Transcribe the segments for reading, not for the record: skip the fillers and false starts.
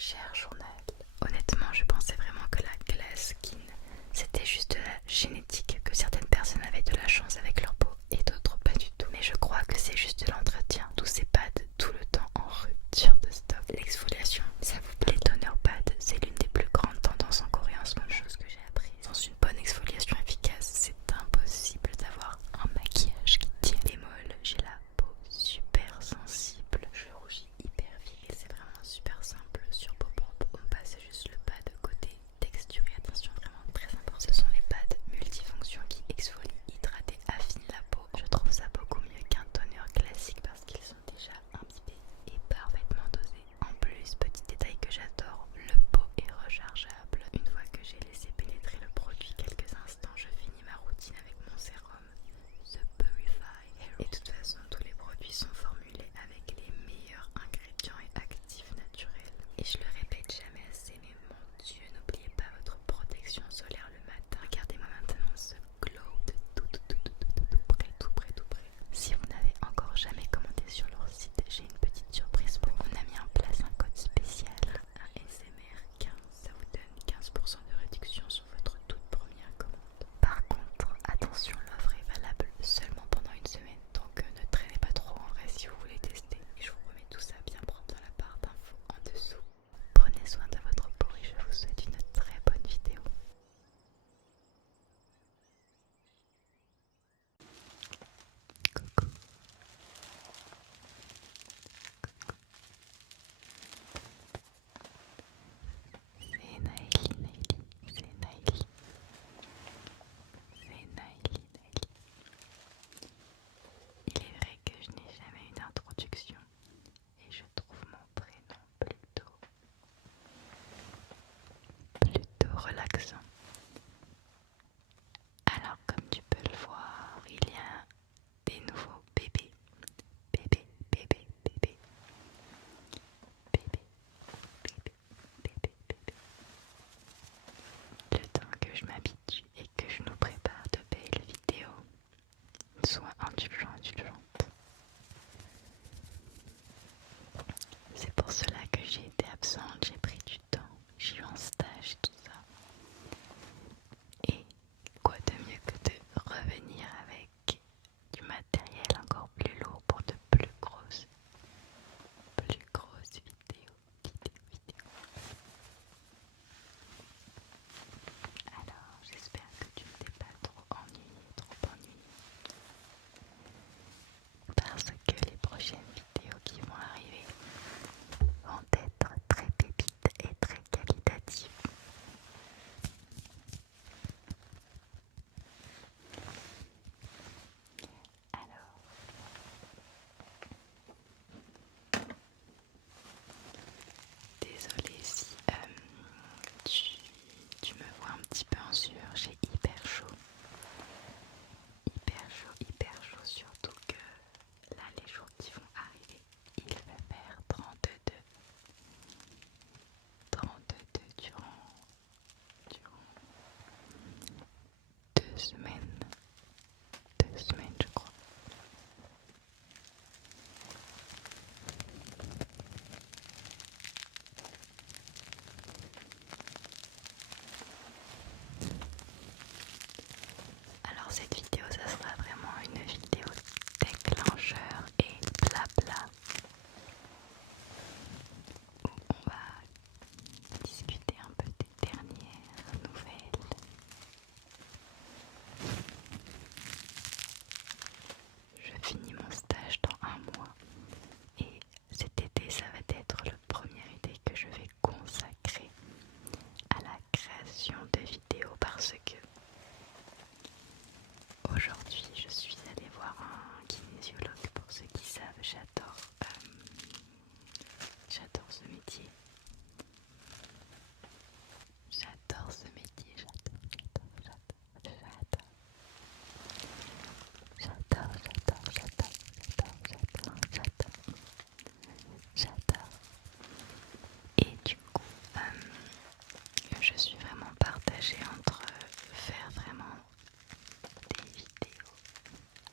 Cher journal, honnêtement je pensais vraiment que la glass skin c'était juste de la génétique, que certaines personnes avaient de la chance avec leur peau et d'autres pas du tout. Mais je crois que c'est juste de l'entretien. Tous ces pads tout le temps en rupture de stock. L'exfoliation, ça vous plaît? Les toner pads, c'est l'une des plus grandes tendances en Corée en ce moment. Chose que j'ai appris. Sans une bonne exfoliation efficace, c'est impossible d'avoir un maquillage qui tient. Les molles, j'ai la peau super sensible. Je rougis hyper vite et c'est vraiment super simple sur peau propre. On passe juste le pad côté texture et attention vraiment très important. Ce sont les pads multifonctions qui exfolient, hydratent et affinent la peau. Je trouve ça beaucoup mieux qu'un toner classique parce qu'ils sont déjà imbibés et parfaitement dosés. En plus, petit détail que j'adore, le pot est rechargeable. Une fois que j'ai laissé pénétrer le produit quelques instants, je finis ma routine avec mon sérum The Purify Hair. Et de toute façon, tous les produits sont formulés avec les meilleurs ingrédients et actifs naturels. Et je le répète jamais assez, mais mon Dieu, n'oubliez pas votre protection solaire le matin. Regardez-moi maintenant ce glow de tout près. Si vous n'avez encore jamais commandé sur leur site, j'ai une petite surprise pour vous. On a mis en place un code spécial, un SMR 15. Ça vous donne 15% de réduction sur votre toute première commande. Par contre, attention, l'offre est valable seulement pendant une semaine, donc ne traînez pas trop en vrai si vous voulez tester. Et je vous remets tout ça bien propre dans la barre d'infos en dessous. Prenez soin de votre peau et je vous souhaite une très bonne vidéo. Coucou. C'est Naëlie. Il est vrai que je n'ai jamais eu d'introduction et je trouve mon prénom plutôt relaxant. Alors comme tu peux le voir, il y a des nouveaux bébés, bébé, bébé, bébé, bébé, bébé, bébé, bébé. Le temps que je m'habitue et que je nous prépare de belles vidéos, sois indulgente. C'est pour cela que j'ai été absente, j'ai pris du temps, j'ai eu un stage et tout ça. Et quoi de mieux que de revenir avec du matériel encore plus lourd pour de plus grosses vidéos. Alors j'espère que tu ne t'es pas trop ennuyé, parce que les prochaines vidéos qui vont arriver vont être très pépites et très qualitatives. Alors, désolée si tu me vois un petit peu en sueur, j'ai hyper chaud, surtout que là les jours qui vont arriver, il va faire 32 durant 2 semaines, je crois. Alors cette vidéo, ça sera vraiment une vidéo déclencheur et blabla où on va discuter un peu des dernières nouvelles. Je finis mon stage dans un mois et cet été, ça va être le premier été que je vais consacrer à la création de vidéos parce que aujourd'hui, je suis allée voir un kinésiologue. Pour ceux qui savent, j'adore ce métier. J'adore ce métier, j'adore. Et du coup, je suis vraiment partagée entre faire vraiment des vidéos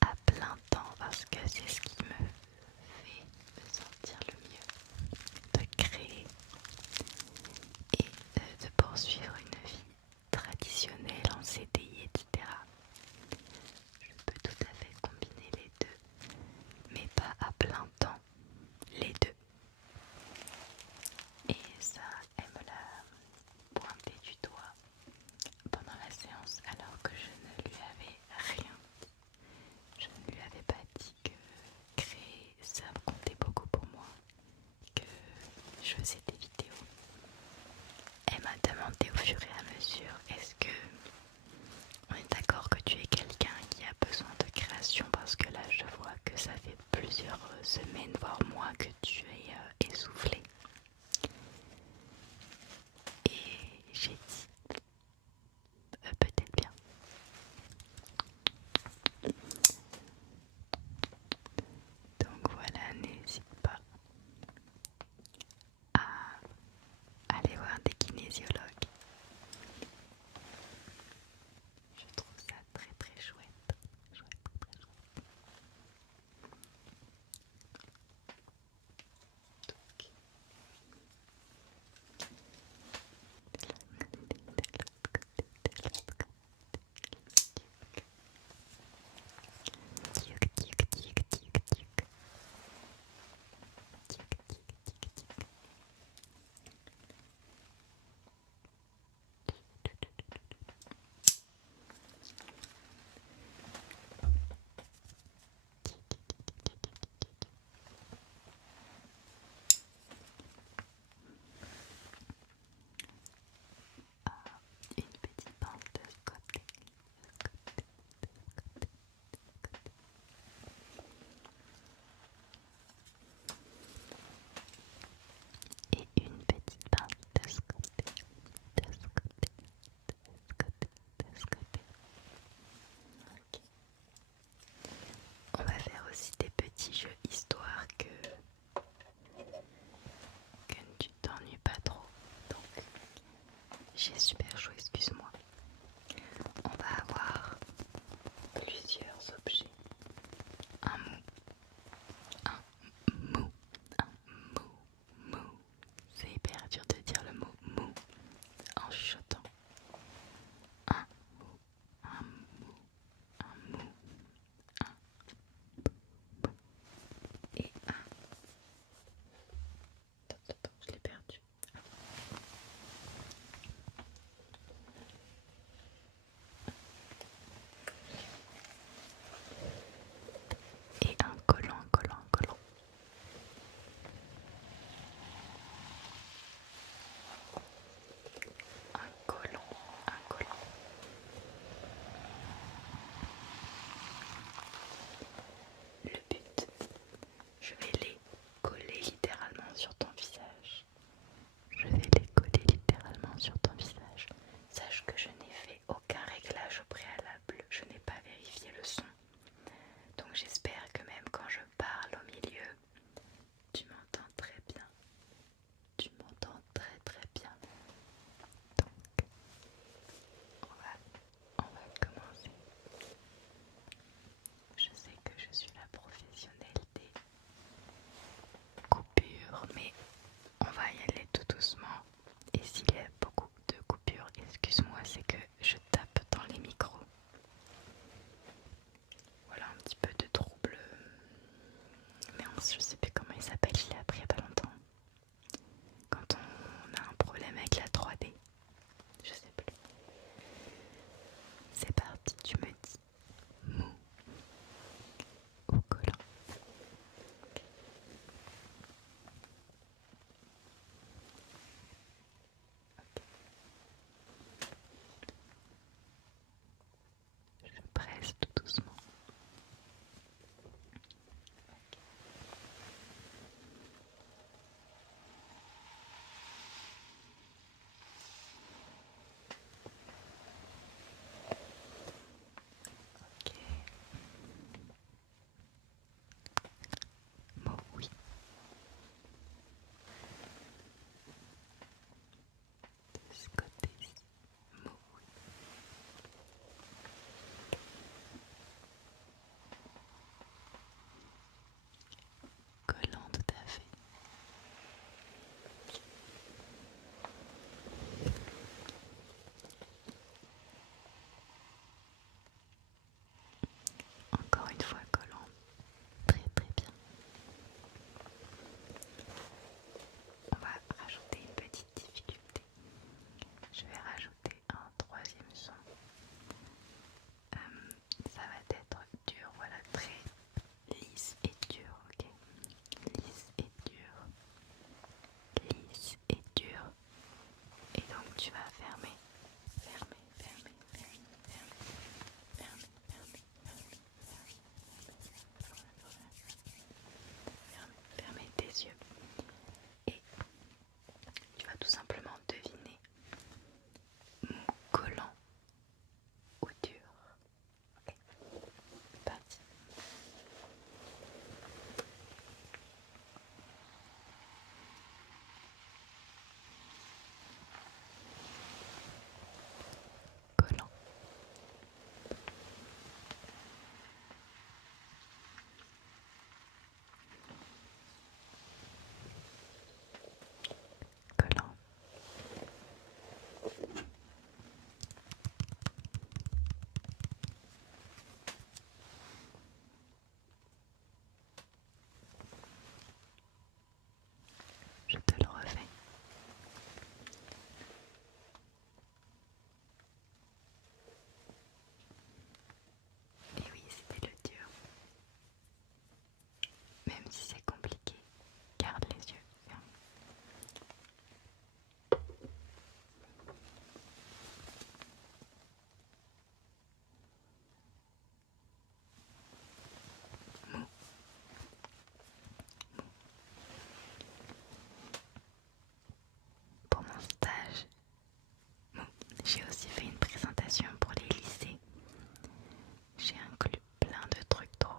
à plein temps parce que c'est ce qui me fait me sentir le mieux, de créer faisais des vidéos. Elle m'a demandé au fur et à mesure, est-ce que on est d'accord que tu es quelqu'un qui a besoin de création, parce que là je vois que ça fait plusieurs semaines, voire mois que tu es essoufflé. Et j'ai dit peut-être bien. Donc voilà, n'hésite pas à aller voir des kinésiologues. Je trouve ça très très chouette. Même si c'est compliqué, garde les yeux fermés. Pour mon stage, j'ai aussi fait une présentation pour les lycées. J'ai inclus plein de trucs drôles.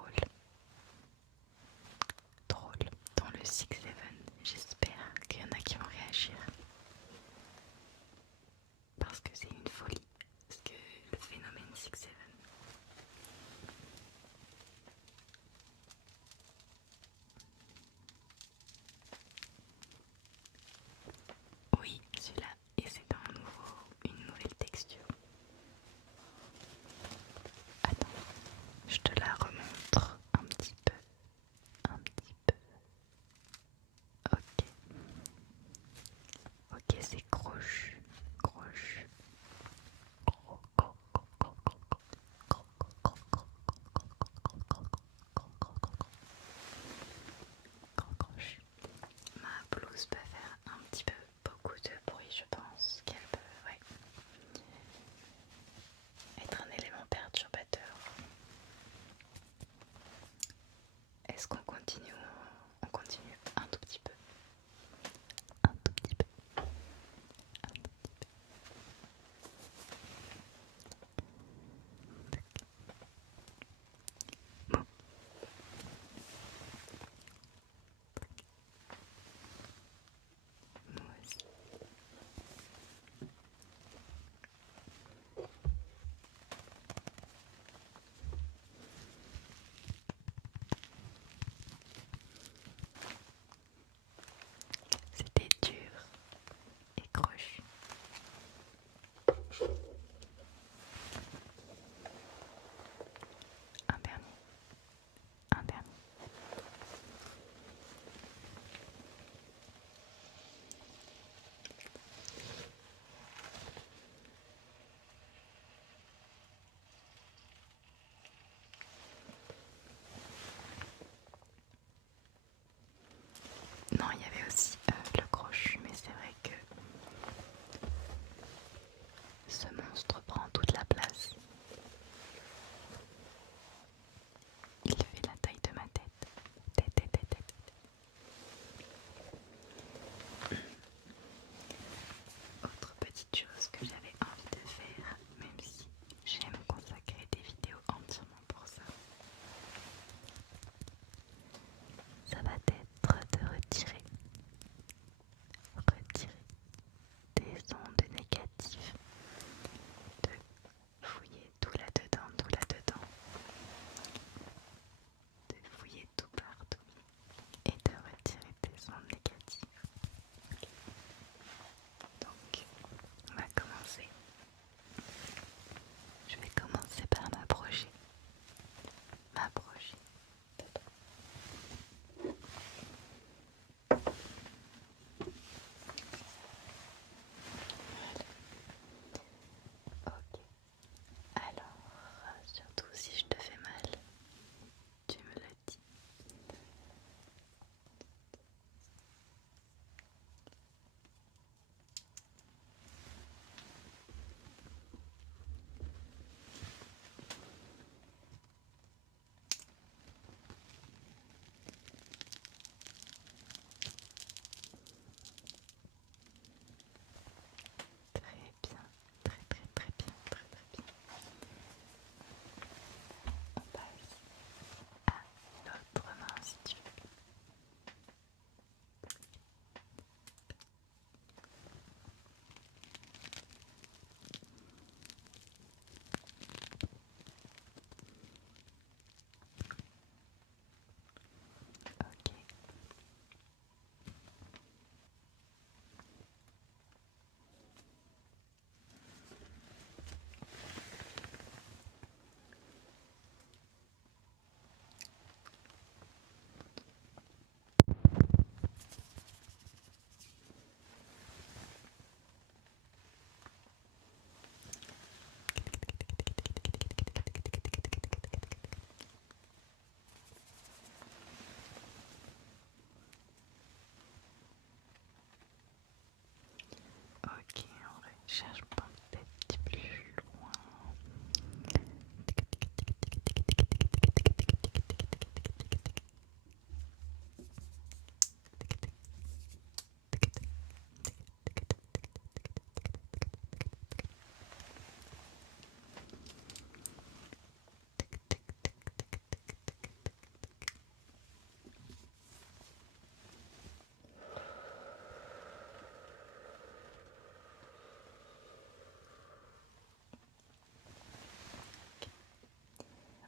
cherche peut-être un petit peu plus loin.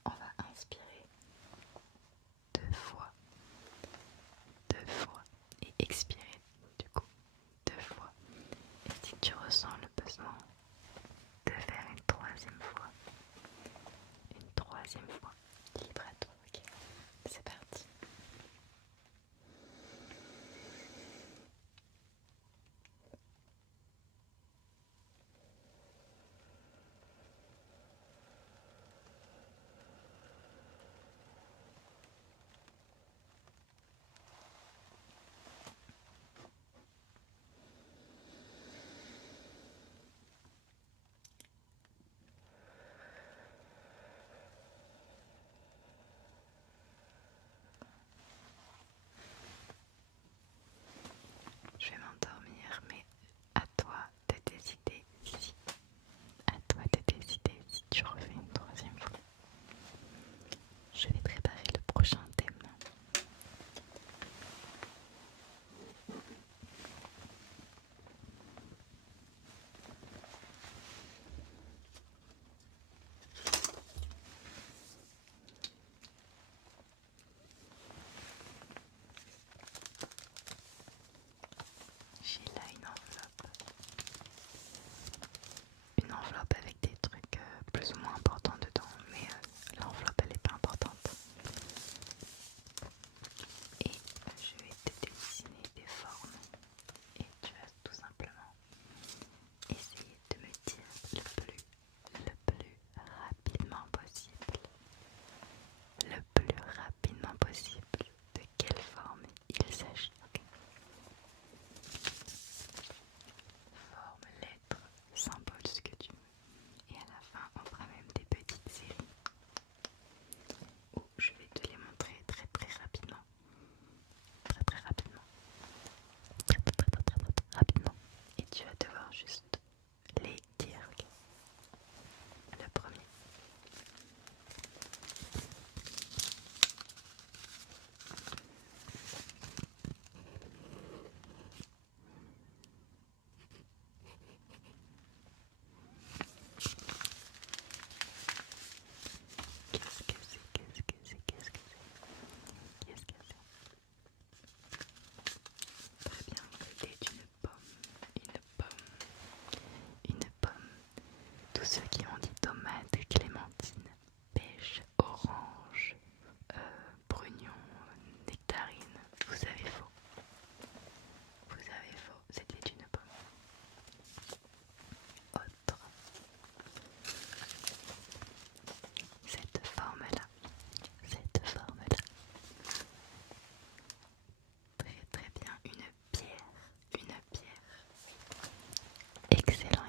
On va inspirer 2 fois et expirer du coup 2 fois. Et si tu ressens le besoin de faire une troisième fois, libre à toi, ok? C'est parti. Je vais m'endormir, mais à toi de décider si, si tu refais une troisième fois. Je vais préparer le prochain thème. J'ai là une enveloppe avec des trucs plus ou moins importants dedans, mais l'enveloppe elle est pas importante. Et je vais te dessiner des formes et tu vas tout simplement essayer de me dire le plus rapidement possible, de quelle forme il s'agit. Okay. Forme, lettre, symbole, ce que tu veux. Et à la fin, on fera même des petites séries où je vais te les montrer très rapidement. Très rapidement. Et tu vas devoir juste les dire. Okay. Le premier. Qu'est-ce que c'est? Très bien, c'était une pomme. Tous ceux qui ont dit tomate, clémentine, pêche, orange, brugnon, nectarine, vous avez faux. C'était une pomme. Autre. Cette forme-là. Très bien. Une pierre. Excellent.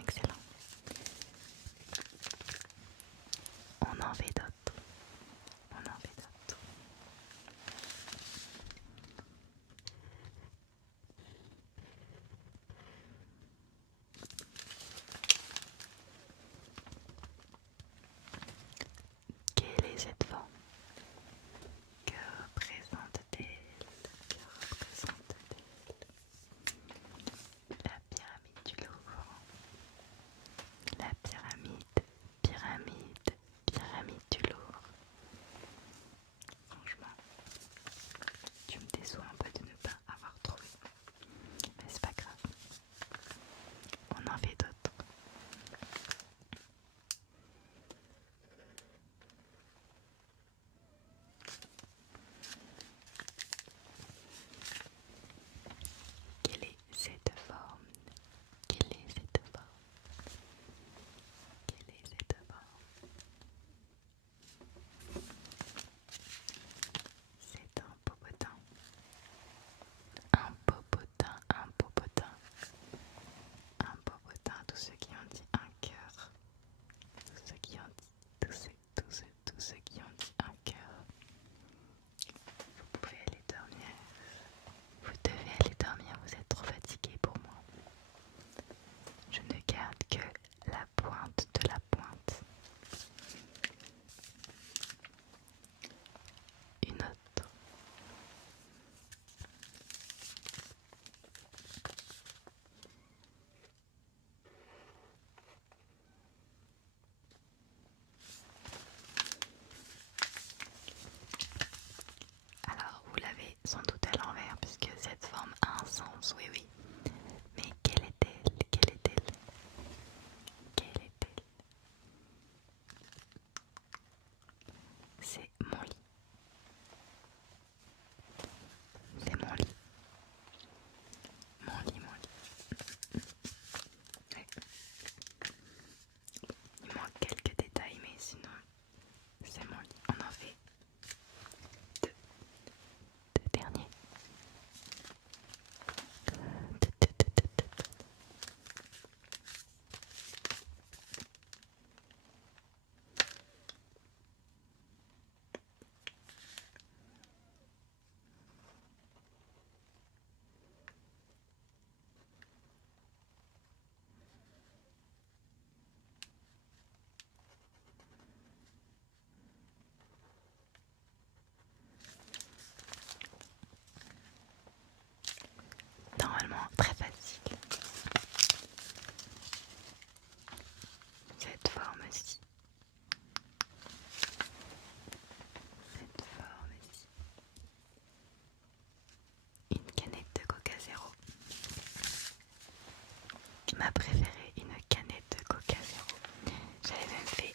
Ma préférée, une canette de Coca Zéro. J'avais même fait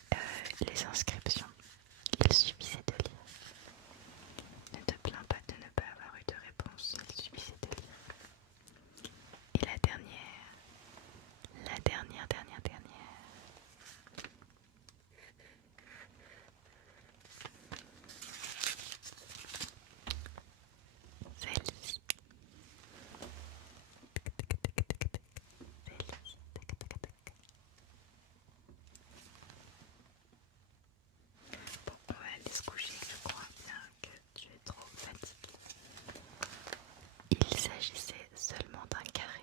les inscriptions. Il suffisait de lire. Ne te plains pas de ne pas avoir eu de réponse. Il suffisait de lire. Et la dernière, celle-ci. Bon, on va aller se coucher, je crois bien que tu es trop fatigué. Il s'agissait seulement d'un carré.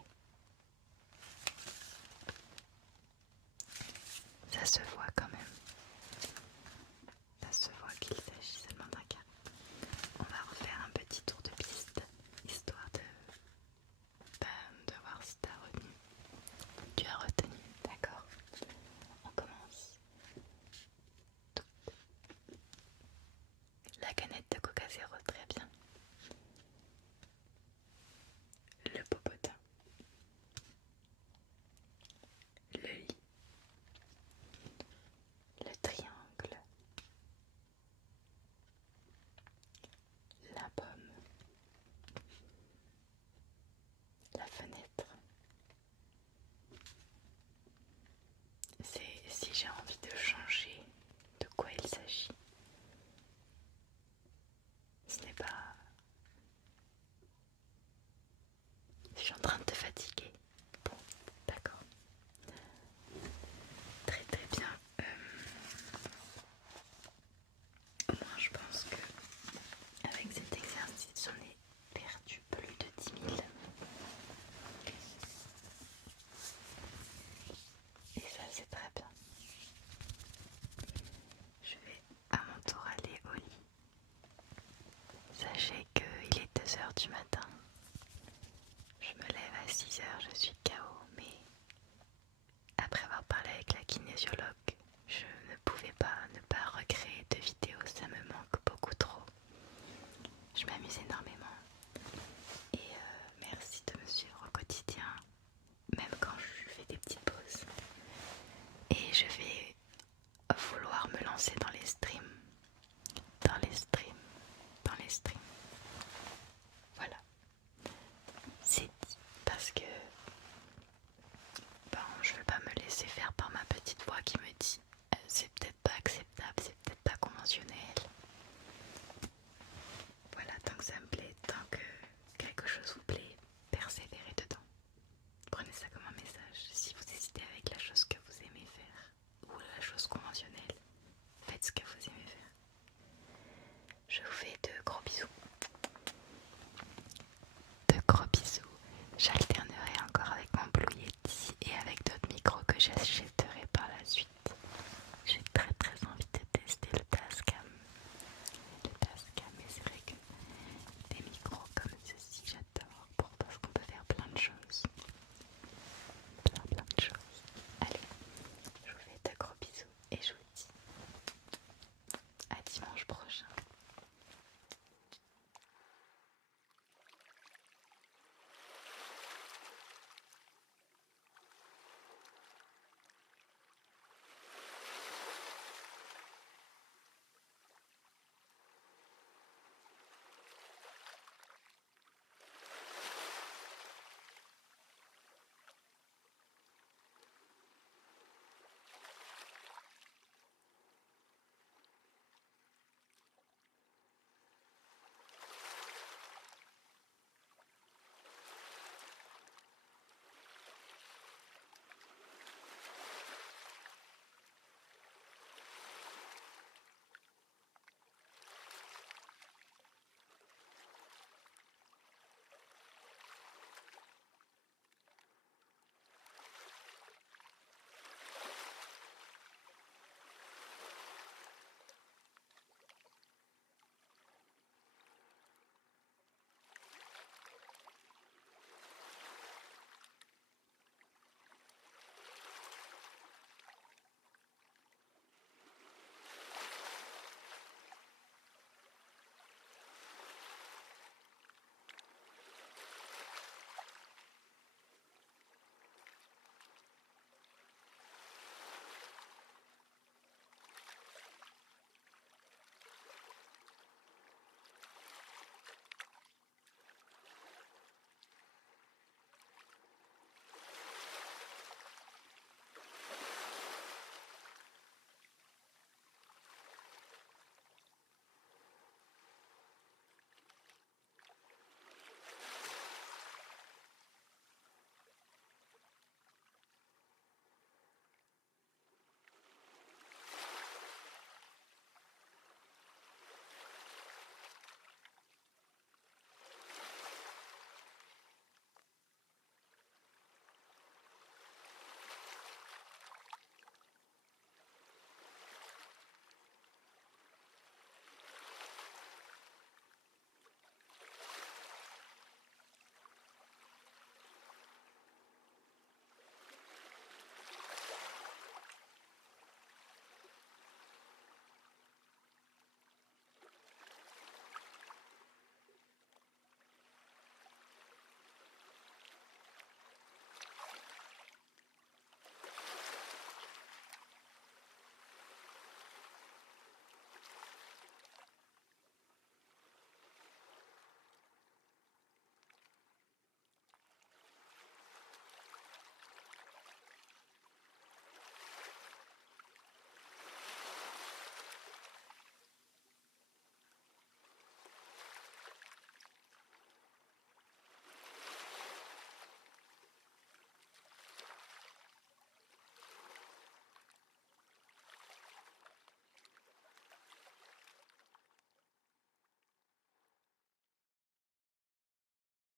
Ça se voit quand même. Ça se voit qu'il s'agit seulement d'un carré. On va refaire un petit tour de piste, histoire de voir si tu as retenu. Tu as retenu, d'accord. On commence. La canette de Coca Zéro, très bien. Le popotin. Le lit. Le triangle. La pomme. La fenêtre. C'est si j'ai envie de changer de quoi il s'agit. Ce n'est pas... Je suis en train de te fatiguer. Bon, d'accord. Très très bien. Au moins je pense que avec cet exercice j'en ai perdu plus de 10 000. Et ça c'est très bien. Je vais à mon tour aller au lit. Sachez qu'il est 2 h du matin.